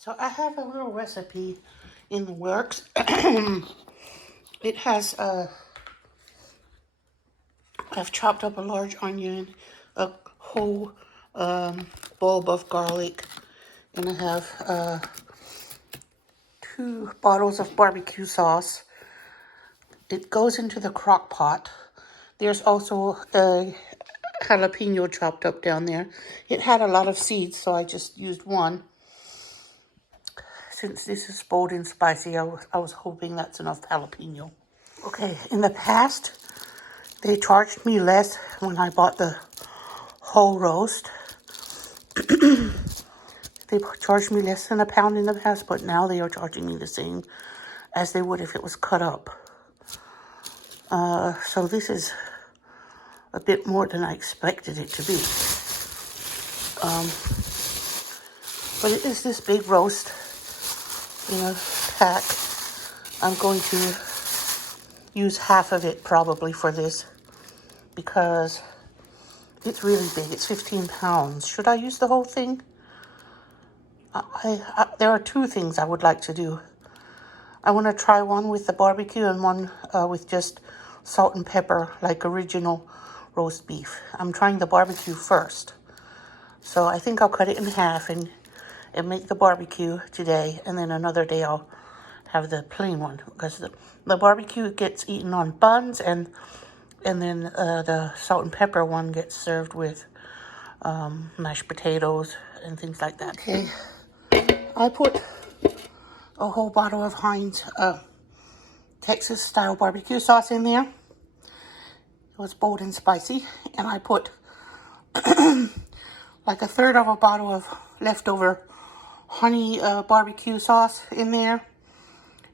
So I have a little recipe in the works. It has, I've chopped up a large onion, a whole bulb of garlic, and I have 2 bottles of barbecue sauce. It goes into the crock pot. There's also a jalapeno chopped up down there. It had a lot of seeds, so I just used one. Since this is bold and spicy, I was hoping that's enough jalapeno. Okay, in the past, they charged me less when I bought the whole roast. They charged me less than £1 in the past, but now they are charging me the same as they would if it was cut up. So this is a bit more than I expected it to be. But it is this big roast in a pack. I'm going to use half of it probably for this because it's really big. It's 15 pounds. Should I use the whole thing? There are 2 things I would like to do. I want to try one with the barbecue and one with just salt and pepper, like original roast beef. I'm trying the barbecue first. So I think I'll cut it in half and make the barbecue today, and then another day I'll have the plain one, because the barbecue gets eaten on buns, and then the salt and pepper one gets served with mashed potatoes and things like that. Okay, I put a whole bottle of Heinz Texas style barbecue sauce in there. It was bold and spicy, and I put like 1/3 of a bottle of leftover honey barbecue sauce in there,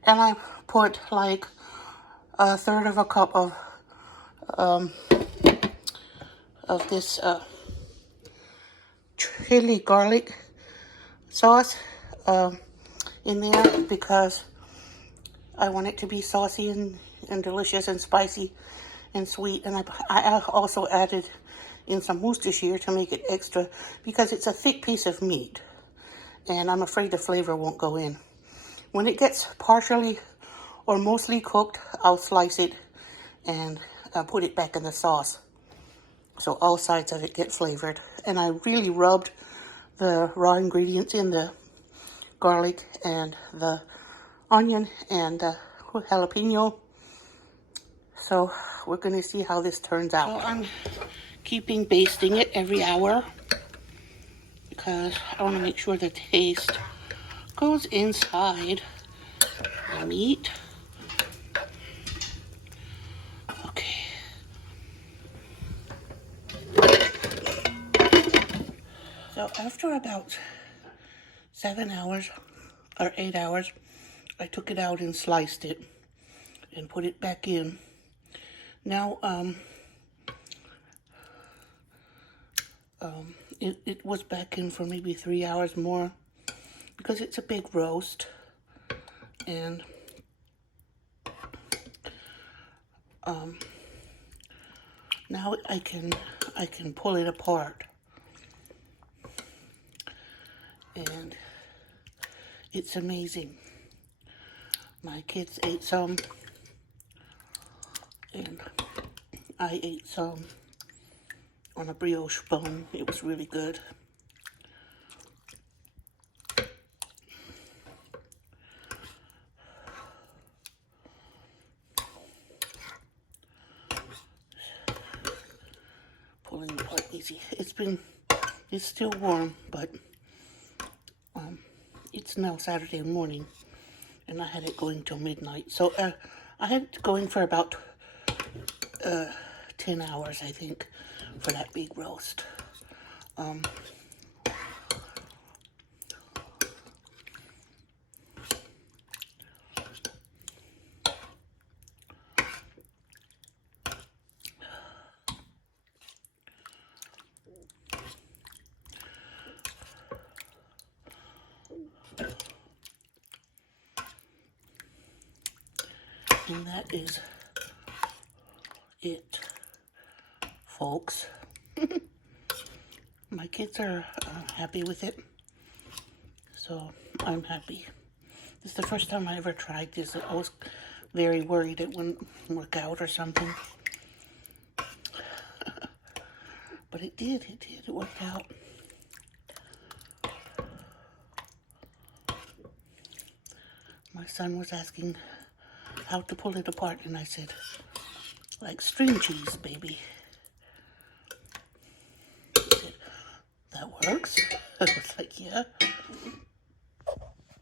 and I put like 1/3 of a cup of this chili garlic sauce in there because I want it to be saucy and delicious and spicy and sweet. And I also added in some Worcestershire to make it extra because it's a thick piece of meat and I'm afraid the flavor won't go in. When it gets partially or mostly cooked, I'll slice it and put it back in the sauce so all sides of it get flavored. And I really rubbed the raw ingredients in, the garlic and the onion and jalapeno. So we're going to see how this turns out. So I'm keeping basting it every hour because I want to make sure the taste goes inside the meat. Okay. So after about 7 hours or 8 hours, I took it out and sliced it and put it back in. Now, it was back in for maybe 3 hours more because it's a big roast, and now I can pull it apart, and it's amazing. My kids ate some, and I ate some on a brioche bun. It was really good. Pulling apart easy. It's still warm, but it's now Saturday morning, and I had it going till midnight. So I had it going for about 10 hours, I think, for that big roast. And that is it, folks. My kids are happy with it. So I'm happy. This is the first time I ever tried this. I was very worried it wouldn't work out or something. But it did. It worked out. My son was asking how to pull it apart, and I said, like string cheese, baby. He said, that works? I was like, yeah.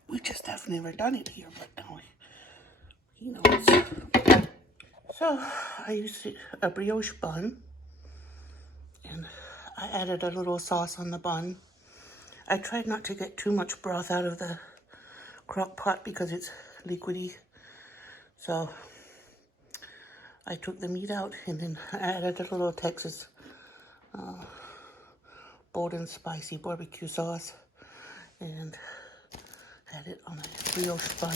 We just have never done it here, but now he knows. So I used a brioche bun, and I added a little sauce on the bun. I tried not to get too much broth out of the crock pot because it's liquidy. So I took the meat out, and then I added a little Texas bold and spicy barbecue sauce and had it on a brioche bun.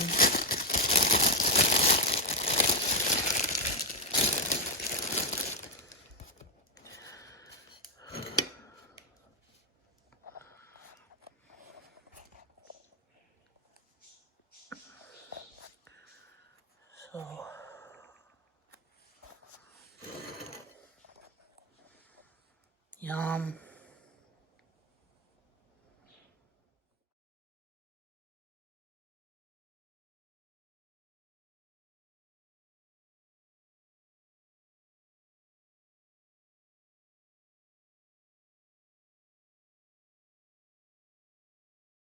So yum.